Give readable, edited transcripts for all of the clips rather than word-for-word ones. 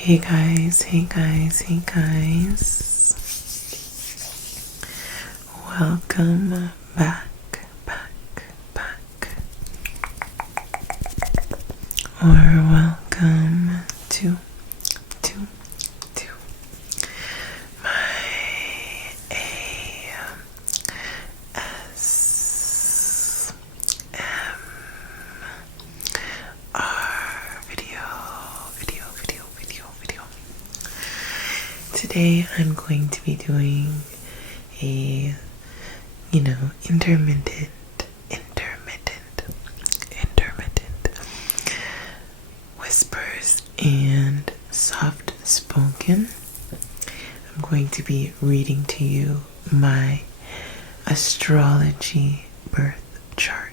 Hey guys, hey guys, hey guys. Welcome back. Or welcome to my ASMR video. Today I'm going to be doing a, intermittent whispers and soft spoken. I'm going to be reading to you my astrology birth chart.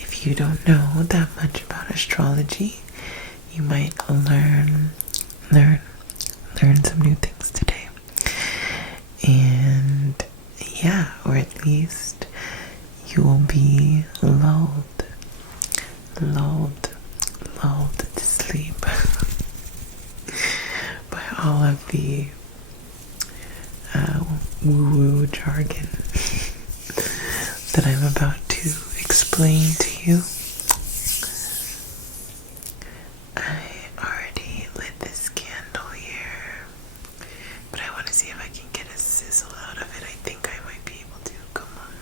If you don't know that much about astrology, you might learn some new things today. And yeah, or at least you will be lulled to sleep by all of the woo-woo jargon that I'm about to explain to you. I already lit this candle here, but I want to see if I can get a sizzle out of it. I think I might be able to. Come on.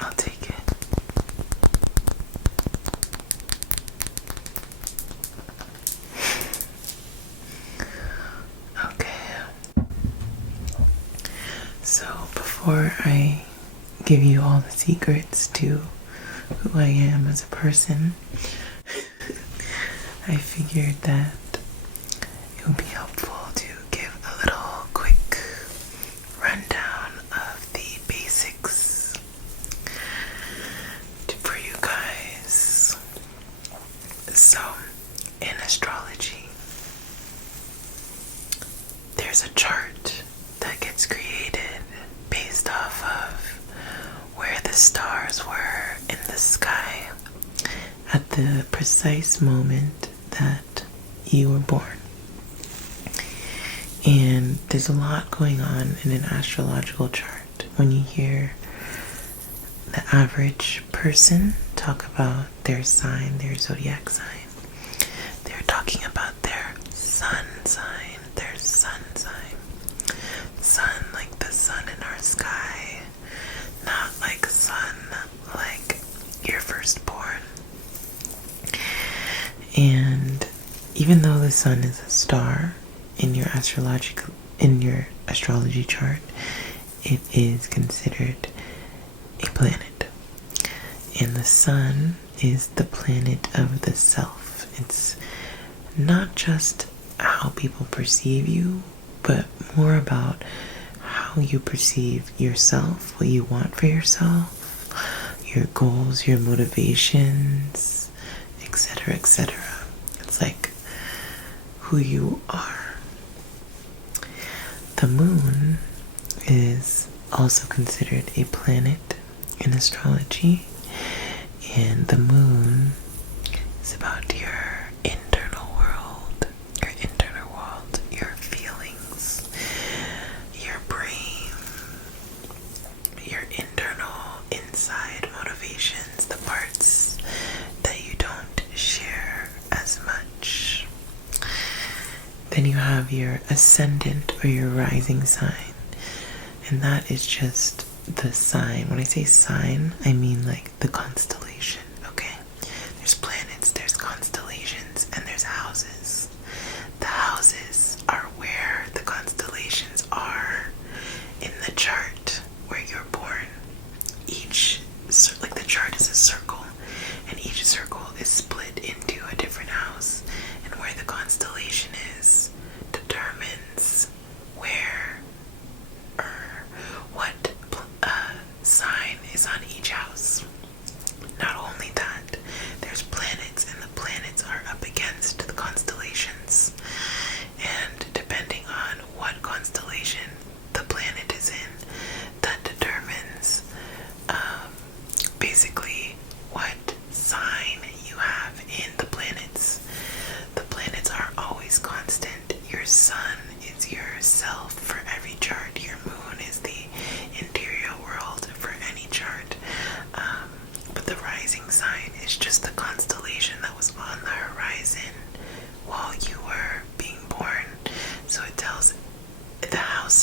I'll take it. Okay. So before I give you all the secrets to who I am as a person, I figured that it would be helpful to give a little quick rundown of the basics for you guys. So, in astrology, there's a chart that gets created based off of where the stars were in the sky at the precise moment that you were born. And there's a lot going on in an astrological chart. When you hear the average person talk about their sign, their zodiac sign, they're talking about their sun sign. Sun like the sun in our sky, not like sun like your firstborn. And even though the sun is a star in your astrology chart, it is considered a planet. And the sun is the planet of the self. It's not just how people perceive you, but more about how you perceive yourself, what you want for yourself, your goals, your motivations, etc., etc. It's like who you are. The moon is also considered a planet in astrology, and the moon is about your internal world, your feelings, your brain, your internal inside motivations, the parts that you don't share as much. Then you have your ascendant or your rising sign, and that is just the sign. When I say sign, I mean like the constellation, okay? There's planets, there's constellations, and there's houses. The houses are where the constellations are in the chart where you're born. Like the chart is a circle, and each circle is split into a different house, and where the constellation is determines where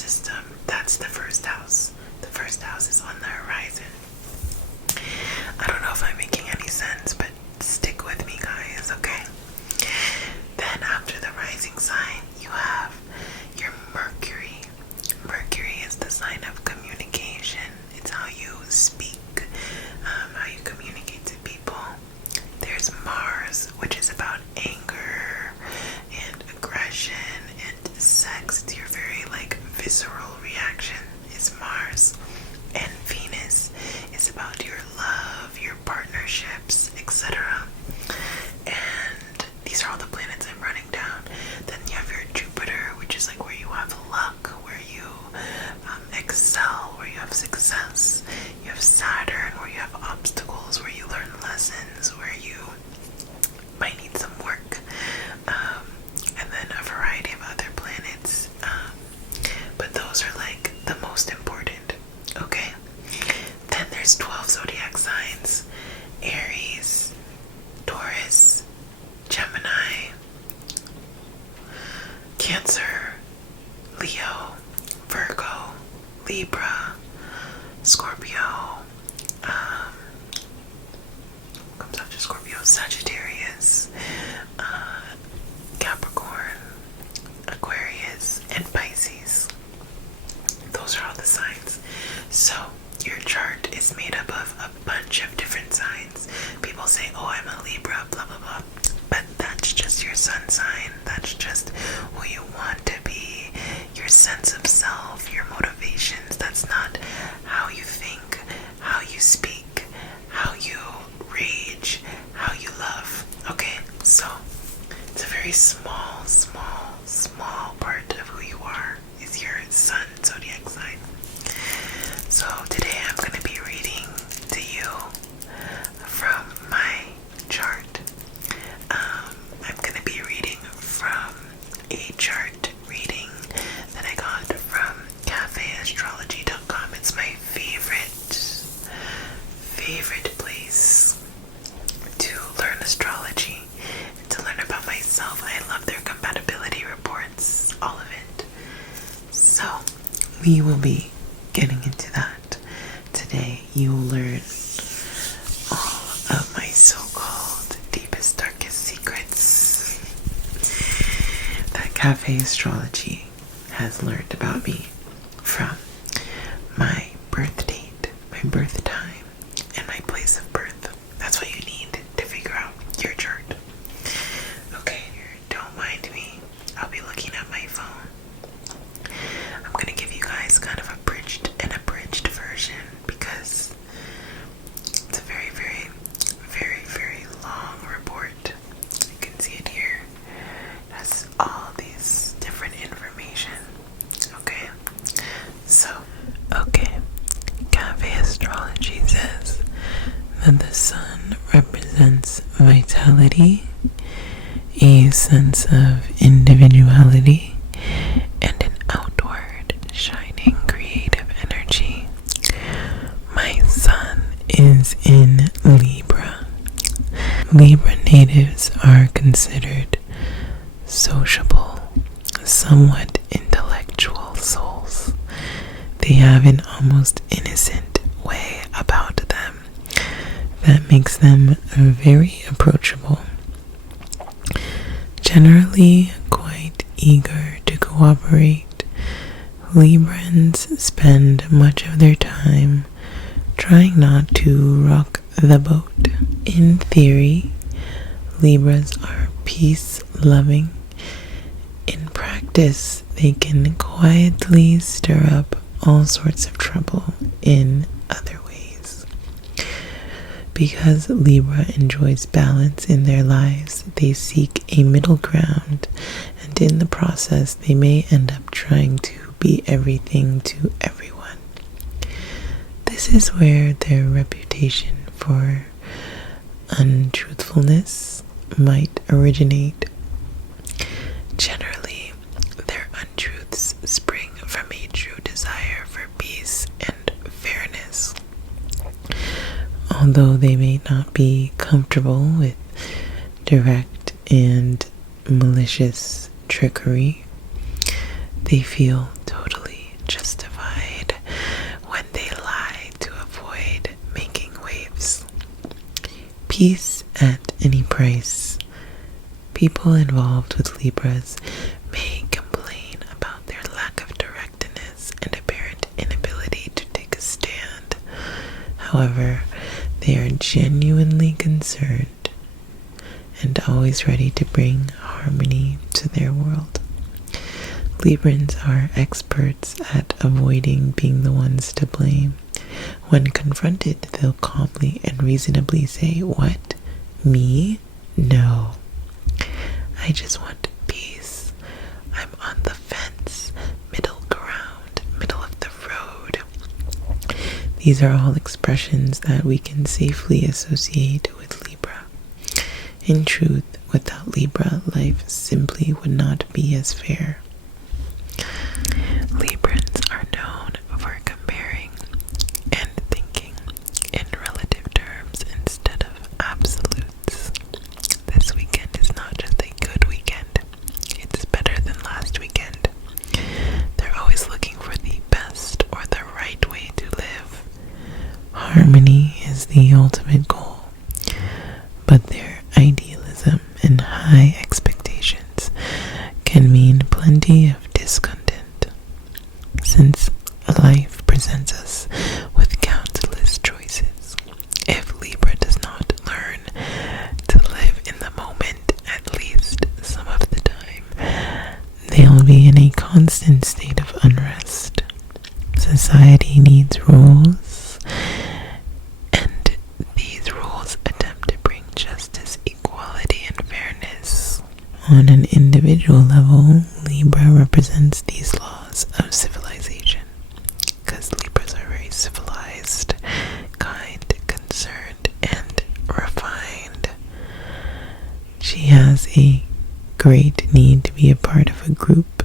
system. That's the first house. The first house is on the horizon. I don't know if I'm making any sense, but stick with me, guys, okay? Then after the rising sign, you have your Mercury. Mercury is the sign of communication. It's how you speak, how you communicate to people. There's Mars, which is about anger and aggression and sex. It's your very visceral reaction is Mars. And Venus is about your love, your partnerships, etc. And these are all the planets I'm running down. Then you have your Jupiter, which is where you have luck, where you excel, where you have success. You have Saturn, where you have obstacles, where you learn lessons, where you might need some work. And then a variety of other planets. But those are the most important. Okay? Then there's 12 zodiac signs. Aries, Taurus, Gemini, Cancer, Leo, Virgo, Libra, Scorpio, comes after Scorpio, Sagittarius, Capricorn, Aquarius, and Pisces. Those are all the signs. So your chart is made up of a bunch of different signs. People say, oh, I'm a Libra, blah, blah, blah. But that's just your sun sign. That's just who you want to be, your sense of self, your motivations. That's not how you think, how you speak, how you rage, how you love. Okay? So it's a very small part of who you are is your sun zodiac sign. So today I'm going to be reading to you from my chart. I'm going to be reading from a chart reading that I got from cafeastrology.com. It's my favorite place to learn astrology and to learn about myself. I love their compatibility reports, all of it. So we will be getting into that today. You will learn all of my so-called deepest, darkest secrets that Cafe Astrology has learned about me from my birth date, my birth time, and my place of birth. That's what you need to figure out your chart. Okay, don't mind me. I'll be looking at my phone. I'm going to give you guys kind of an abridged version because it's a very, very, very, very long report. You can see it here. It has all these different information. Okay, so, Cafe Astrology says that the sun represents vitality, a sense of individuality, and an outward shining creative energy. My sun is in Libra. Libra natives are considered sociable, somewhat intellectual souls. They have an almost innocent way about them that makes them very approachable. Generally quite eager to cooperate, Librans spend much of their time trying not to rock the boat. In theory, Libras are peace-loving. In practice, they can quietly stir up all sorts of trouble in other ways. Because Libra enjoys balance in their lives, they seek a middle ground, and in the process, they may end up trying to be everything to everyone. This is where their reputation for untruthfulness might originate. Generally, their untruths spring from a true desire for peace and fairness. Although they may not be comfortable with direct and malicious trickery, they feel totally peace at any price. People involved with Libras may complain about their lack of directness and apparent inability to take a stand. However, they are genuinely concerned and always ready to bring harmony to their world. Librans are experts at avoiding being the ones to blame. When confronted, they'll calmly and reasonably say, "What? Me? No. I just want peace. I'm on the fence, middle ground, middle of the road." These are all expressions that we can safely associate with Libra. In truth, without Libra, life simply would not be as fair. Librans are known for comparing and thinking in relative terms instead of absolutes. This weekend is not just a good weekend, it's better than last weekend. They're always looking for the best or the right way to live. Harmony is the ultimate goal, but their idealism and high expectations can mean plenty of discontent. Since life presents us with countless choices, if Libra does not learn to live in the moment at least some of the time, they'll be in a constant state of unrest. Society needs rules, and these rules attempt to bring justice, equality, and fairness. On an individual level, Libra represents these laws of civilization, because Libras are very civilized, kind, concerned, and refined. She has a great need to be a part of a group.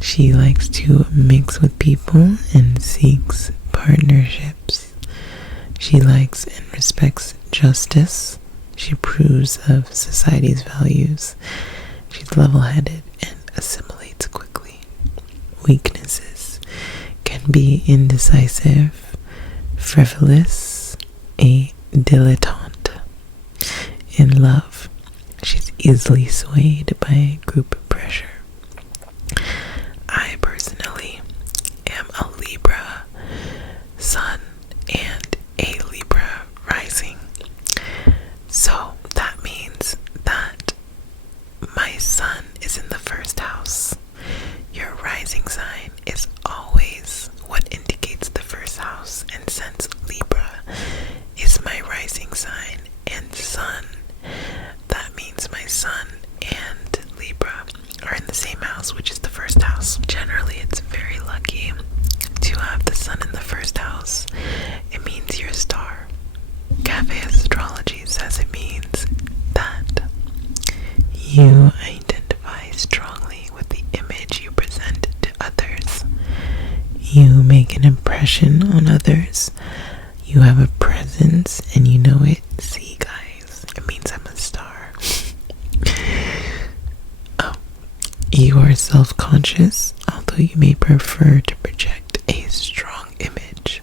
She likes to mix with people and seeks partnerships. She likes and respects justice. She approves of society's values. She's level-headed and assimilates quickly. Weaknesses can be indecisive, frivolous, a dilettante. In love, she's easily swayed by group pressure. I personally am a Libra sun and a Libra rising. So that means that my sun is in the first house. Your rising sign is always what indicates the first house, and since Libra is my rising sign and sun, that means my sun and Libra are in the same house, which is the first house. Generally, it's very lucky to have the sun in the first house. It means you're a star. Cafe Astrology says it means that you identify strongly with the image you present to others. You make an impression on others. You have a presence and you know it. See, guys, it means I'm a star. You are self-conscious, although you may prefer to project a strong image.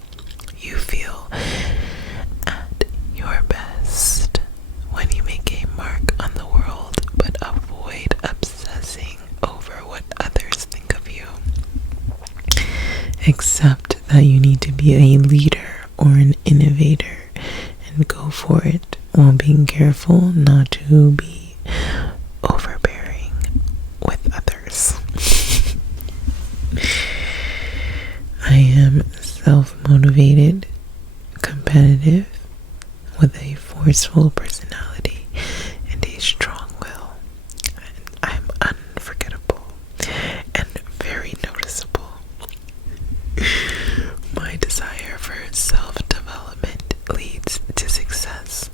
You feel at your best when you make a mark on the world, but avoid obsessing over what others think of you. Accept that you need to be a leader or an innovator and go for it, while being careful not to be overbearing with others. I am self-motivated, competitive, with a forceful personality and a strong will. I'm unforgettable and very noticeable. My desire for self-development leads to success,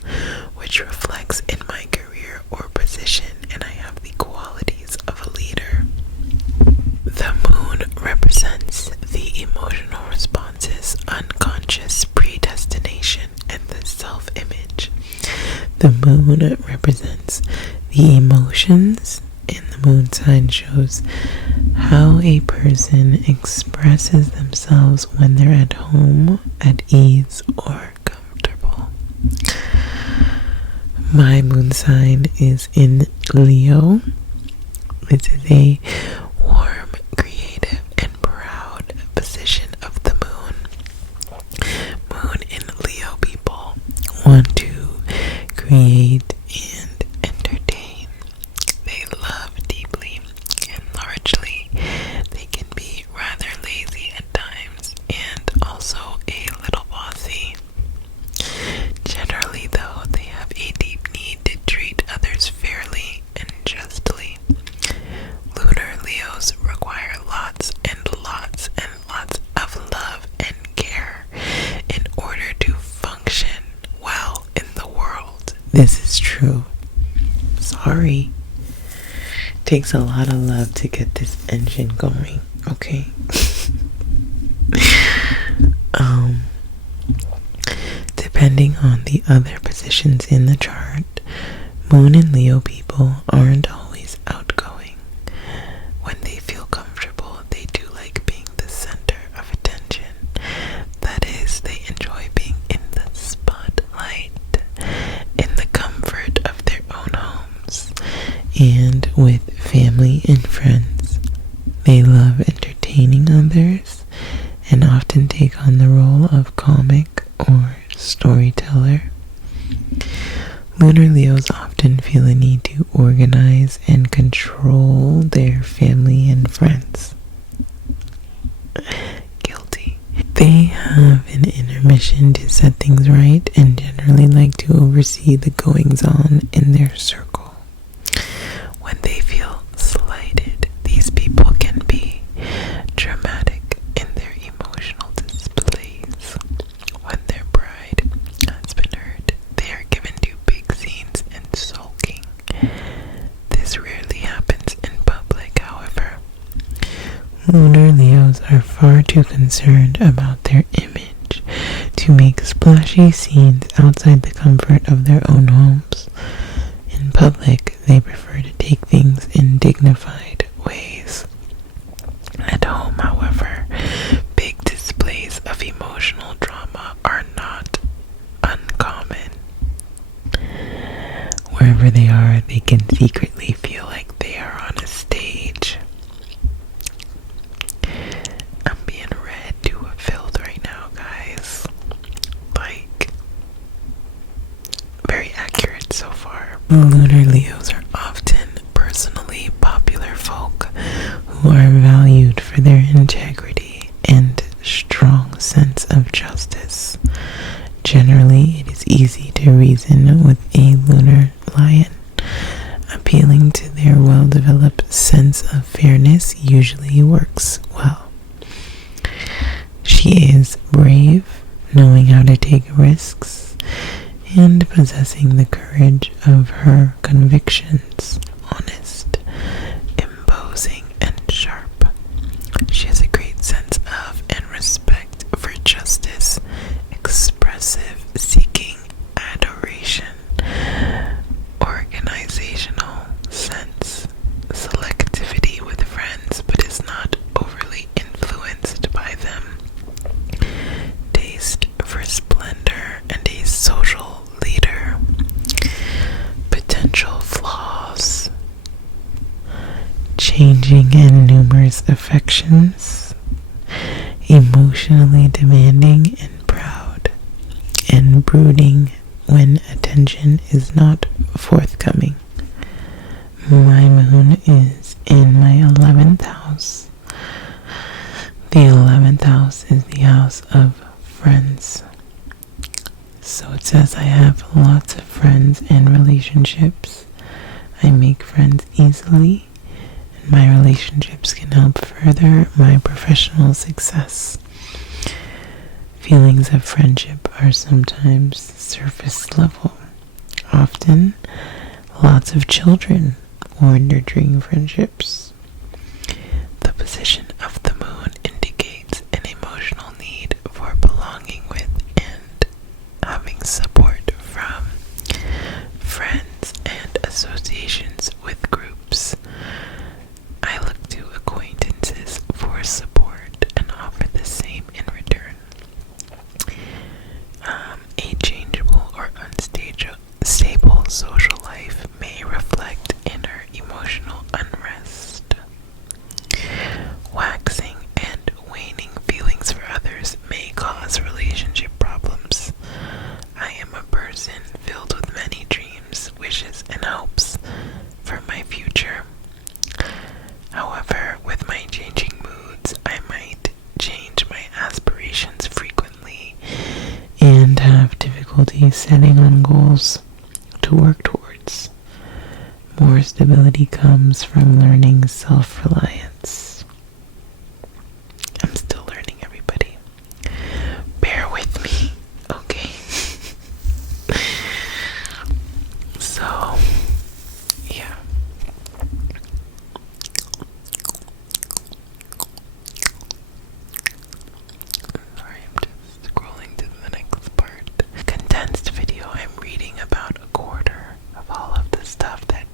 which reflects in my career or position, and I have the qualities of a leader. The moon represents the emotional responses, unconscious predestination, and the self-image. The moon represents the emotions, and the moon sign shows how a person expresses themselves when they're at home, at ease, or comfortable. My moon sign is in Leo. This is a warm, creative, and proud position of the moon. Moon in Leo people want to create and entertain. They love deeply and largely. They can be rather lazy at times and also a little bossy. Generally, though, they have a deep need to treat others fairly and justly. Lunar Leos require lots and lots and lots of love and care in order to function well in the world. This is true. Sorry. Takes a lot of love to get this engine going, okay? Depending on the other positions in the chart, Moon and Leo people aren't always outgoing. When they feel comfortable, they do like being the center of attention. That is, they enjoy being in the spotlight, in the comfort of their own homes, and with family and friends. They love entertaining others and often take on the role of comic or storyteller. Lunar Leos often feel a need to organize and control their family and friends. Guilty. They have an inner mission to set things right and generally like to oversee the goings-on in their circle. When they feel slighted, these people can be dramatic in their emotional displays. When their bride has been hurt, they are given to big scenes and sulking. This rarely happens in public, however. Lunar Leos are far too concerned about their image to make splashy scenes outside the comfort of their own homes. In public, they prefer to take things in dignified ways. At home, however, big displays of emotional drama are not uncommon. Wherever they are, they can secretly feel like they are on a stage. I'm being read to a field right now, guys. Like, very accurate so far. Lunar Leos are often personally popular folk who are valued for their integrity and strong sense of justice. Generally, it is easy to reason with a lunar lion. Appealing to their well-developed sense of fairness usually works well. She is brave, knowing how to take risks, and possessing the courage of her convictions. Honest, imposing, and sharp. She has a great sense of and respect for justice, expressive, seeking adoration, organizational sense, selectivity with friends but is not overly influenced by them, taste for splendor, and a social leader. Potential flaws: changing and numerous affections, emotionally demanding and proud, and brooding when attention is not forthcoming. My moon is in my 11th house. The 11th house is the house of friends. So it says I have lots of friends and relationships. I make friends easily, and my relationships can help further my professional success. Feelings of friendship are sometimes surface level. Often, lots of children or nurturing friendships. The position of the moon indicates an emotional need for belonging with and having support from friends and associations with groups. I look to acquaintances for support and offer the same in return. A changeable or unstable constantly setting on goals to work towards. More stability comes from learning self-reliance. I'm still learning, everybody. Bear with me, okay? So, yeah. Sorry, I'm just scrolling to the next part. Condensed video. I'm reading about a quarter of all of the stuff that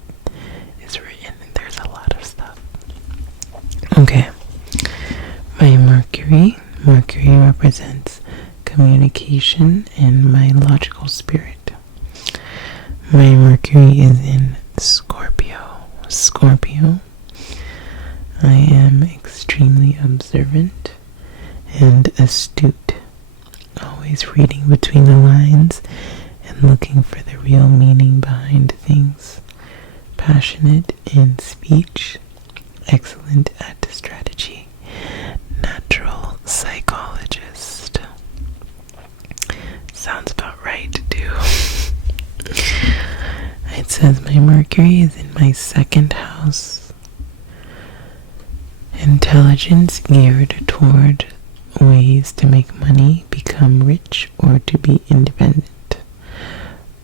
is written, and there's a lot of stuff. Okay. My Mercury. Mercury represents communication and my logical spirit. My Mercury is in Scorpio. Scorpio. I am extremely observant and astute, always reading between the lines and looking for the real meaning behind things. Passionate in speech, excellent at strategy, natural psychologist. Sounds about right, too. It says my Mercury is in my second house. Intelligence geared toward ways to make money, become rich, or to be independent.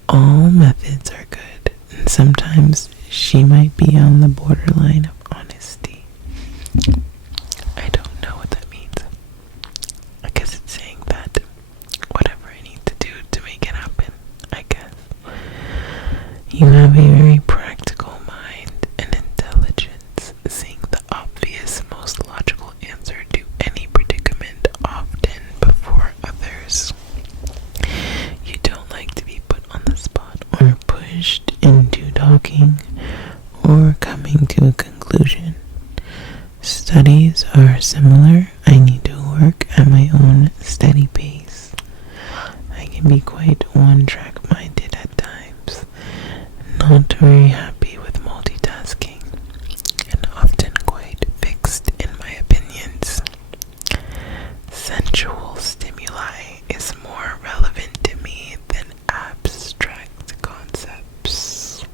All methods are good, and sometimes she might be on the borderline of honesty. I don't know what that means. I guess it's saying that whatever I need to do to make it happen, I guess. You have a very practical mind and intelligence, seeing the obvious, most logical answer to any predicament often before others. You don't like to be put on the spot or pushed into talking or coming to a conclusion. Studies are similar. I need to work at my own steady pace. I can be quite one-track minded at times, not very happy with multitasking, and often quite fixed in my opinions. Sensual stimuli is more relevant to me than abstract concepts.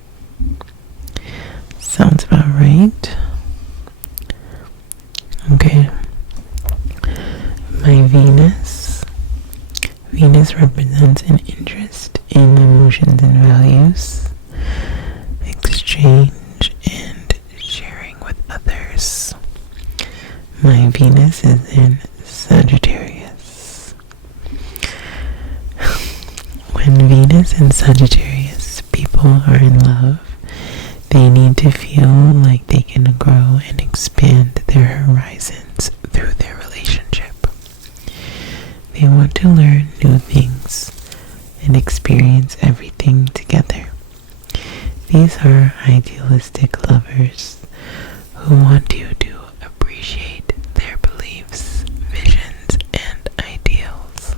Sounds about right. Okay. My Venus. Venus represents an interest in emotions and values, exchange, and sharing with others. My Venus is in Sagittarius. When Venus and Sagittarius people are in love, they need to feel like they can grow and expand their horizons through their relationship. They want to learn new things and experience everything together. These are idealistic lovers who want you to appreciate their beliefs, visions, and ideals.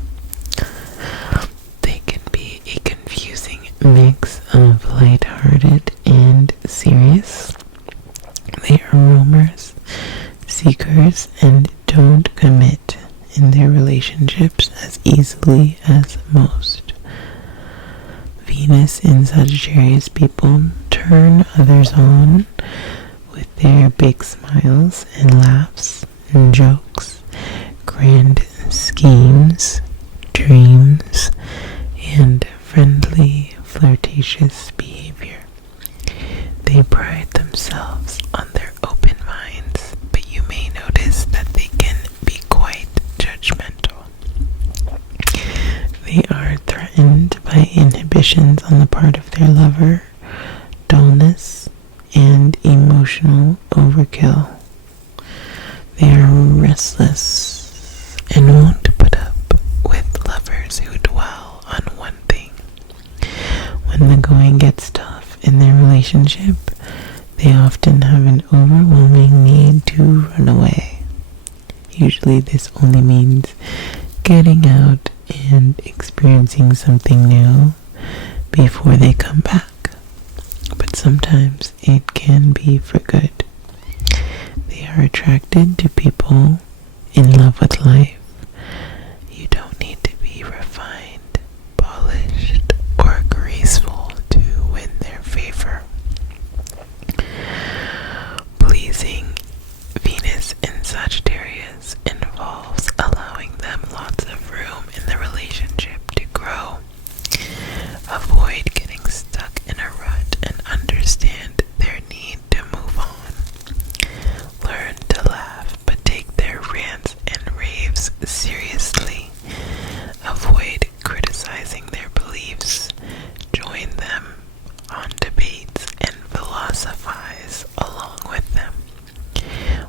They can be a confusing mix of lighthearted and serious. They are roamers, seekers, and don't commit in their relationships as easily as most. Venus in Sagittarius people turn others on with their big smiles and laughs and jokes, grand schemes, dreams, and friendly, flirtatious behavior. They pride themselves on their open minds, but you may notice that they can be quite judgmental. They are threatened by inhibitions on the part of their lover, dullness, and emotional overkill. They are restless and won't put up with lovers who dwell on one thing. When the going gets tough in their relationship, they often have an overwhelming need to run away. Usually this only means getting out and experiencing something new before they come back. But sometimes it can be for good. They are attracted to people in love with life. You don't need to be refined, polished, seriously. Avoid criticizing their beliefs. Join them on debates and philosophize along with them.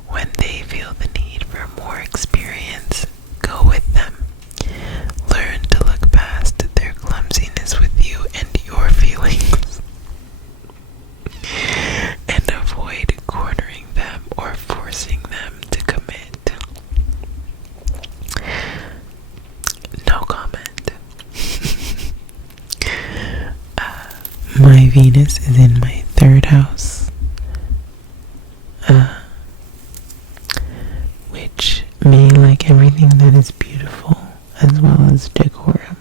When they feel the need for more experience, go with them. Learn to look past their clumsiness with you and your feelings. And avoid cornering them or forcing them to commit. No comment. My Venus is in my 3rd house, which may like everything that is beautiful as well as decorum,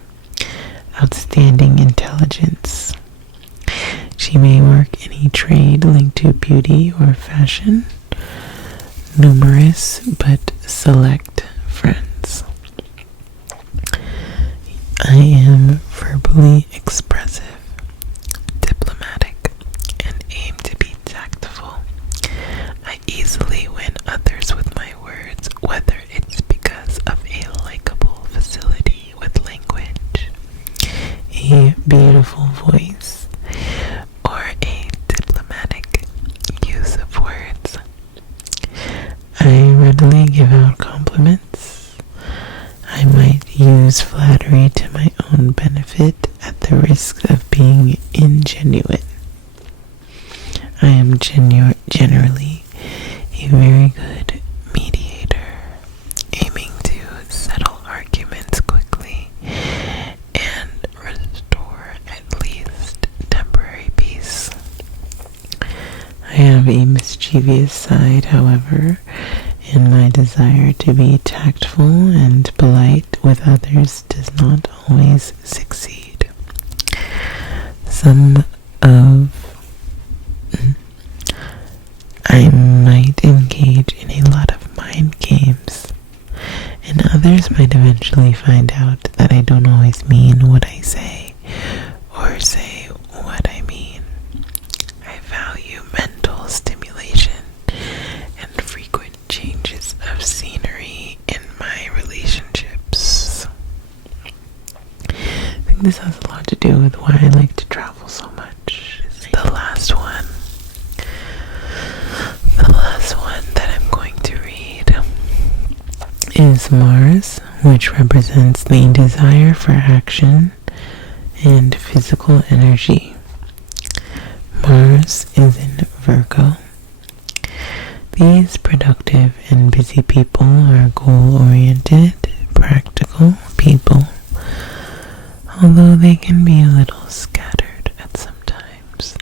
outstanding intelligence. She may work any trade linked to beauty or fashion, numerous but select friends. I am verbally expressive, diplomatic, and aim to be tactful. I easily win others with my words, whether it's because of a likable facility with language, a beautiful voice, or a diplomatic use of words. I readily give out compliments. I might use flattery to my own benefit at the risk of being ingenuine. I am generally a very good mediator, aiming to settle arguments quickly and restore at least temporary peace. I have a mischievous side, however, and my desire to be tactful and polite with others does not always succeed. I might engage in a lot of mind games, and others might eventually find out that I don't always mean what I say, or say what I mean. I value mental stimulation and frequent changes of scenery in my relationships. I think this has a lot to do with why I like to travel so much. The last one that I'm going to read is Mars, which represents the desire for action and physical energy. Mars is in Virgo. These productive and busy people are goal-oriented, practical people, although they can be a little scattered at some times,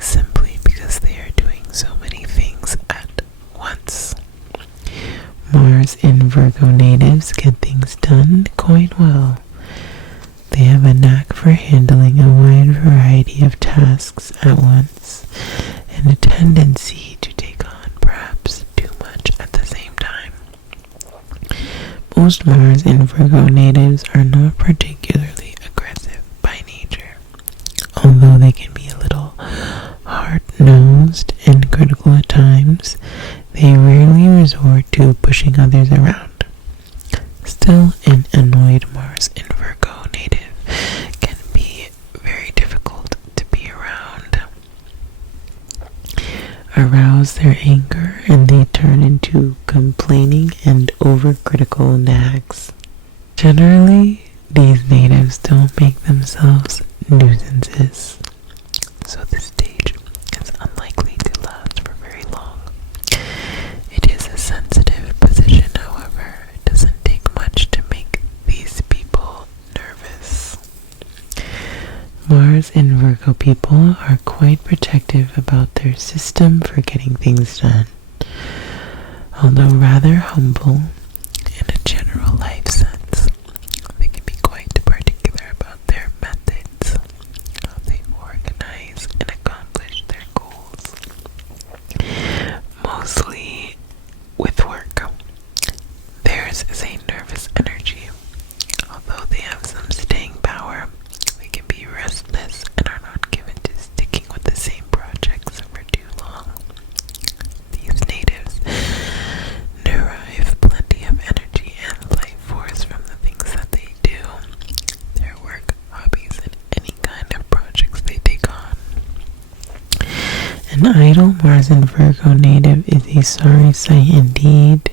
simply because they are doing so many things at once. Mars in Virgo natives get things done quite well. They have a knack for handling a wide variety of tasks at once, and a tendency to take on perhaps too much at the same time. Most Mars in Virgo natives are not particularly aggressive by nature, although they can be a little hard-nosed and critical at times. They rarely resort to pushing others around. Still, an annoyed Mars in Virgo native can be very difficult to be around. Arouse their anger and they turn into complaining and overcritical nags. Generally, these natives don't make themselves nuisances, so the stage is unlikely to last for very long. It is a sensitive position, however. It doesn't take much to make these people nervous. Mars and Virgo people are quite protective about their system for getting things done, although rather humble in a general life sense. They can be quite particular about their methods, how they organize and accomplish their goals. Mostly with work, theirs is a nervous energy. Although they have some staying power, they can be restless and are not given to sticking with the same projects for too long. These natives derive plenty An idle Mars in Virgo native is a sorry sight indeed.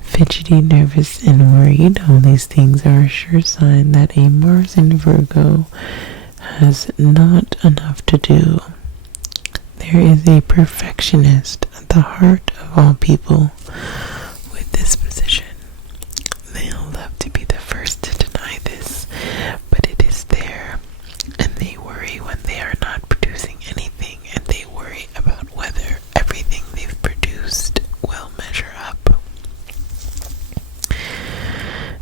Fidgety, nervous, and worried. All these things are a sure sign that a Mars in Virgo has not enough to do. There is a perfectionist at the heart of all people with this position. They'll love to be the first to deny this, but it is there. And they worry when they are not producing anything, and they worry about whether everything they've produced will measure up.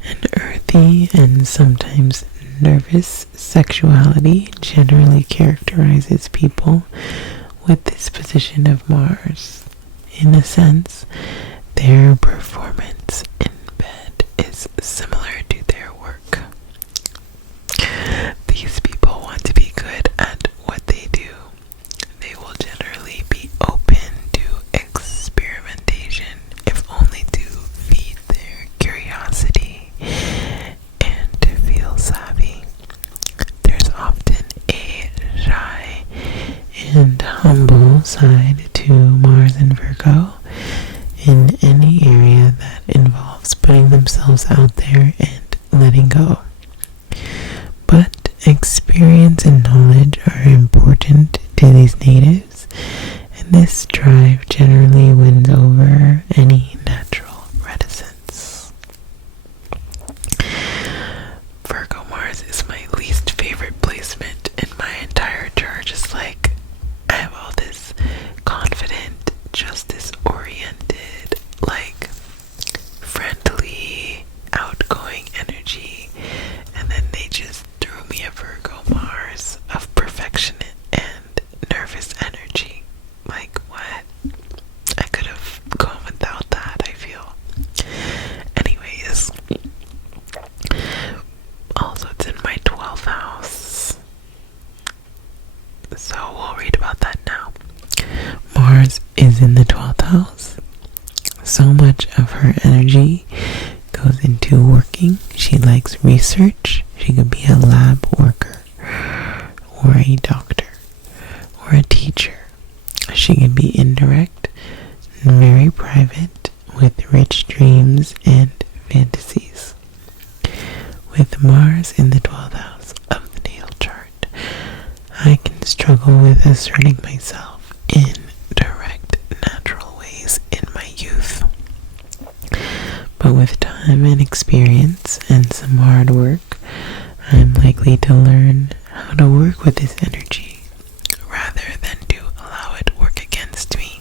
An earthy and sometimes nervous sexuality generally characterizes people with this position of Mars. In a sense, their performance in bed is similar to their work. These people want to be good at what they do. They will generally be open to experimentation, if only to feed their curiosity and to feel savvy. There's often a shy and humble side to Mars and Virgo in any area that involves putting themselves out there and letting go. But experience and knowledge are important to these natives, and this drive generally wins over any natural reticence. Virgo Mars is my least favorite placement in my entire chart. Just like I have all this confident, justice-oriented, like friendly, outgoing energy, and then they just threw me a Virgo Mars of perfection and nervous energy. Like, what? I could have gone without that, I feel. Anyways, also it's in my 12th house, so we'll read about that now. Mars is in the 12th house. So much of her energy goes into working. She likes research. She could be a lab worker, or a doctor, or a teacher. She can be indirect, very private, with rich dreams and fantasies. With Mars in the 12th house of the natal chart, I can struggle with asserting myself in direct, natural ways in my youth. But with time and experience and some hard work, I'm likely to learn how to work with this energy rather than to allow it work against me.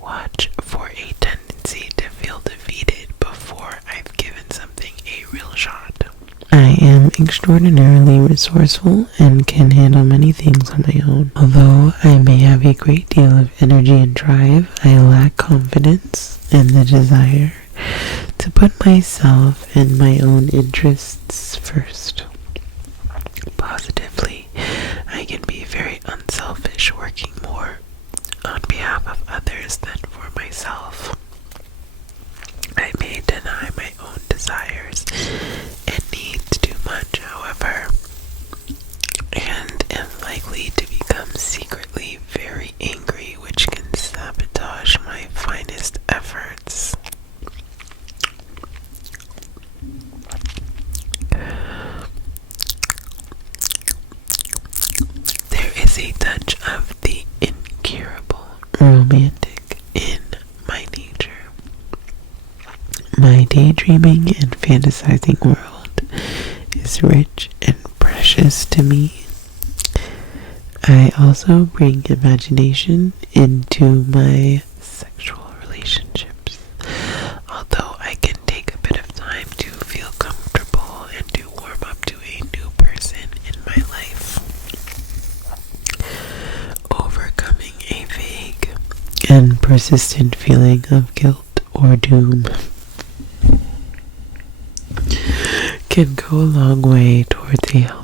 Watch for a tendency to feel defeated before I've given something a real shot. I am extraordinarily resourceful and can handle many things on my own. Although I may have a great deal of energy and drive, I lack confidence and the desire to put myself and my own interests first. Positively, I can be very unselfish, working more on behalf of others than for myself. I may deny my own desires and needs too much, however, and am likely to become secretly very angry, which can sabotage my finest efforts. There is a touch of the incurable romantic in my nature. My daydreaming and fantasizing world is rich and precious to me. I also bring imagination into my sexual relationships, although I can take a bit of time to feel comfortable and to warm up to a new person in my life. Overcoming a vague and persistent feeling of guilt or doom can go a long way towards a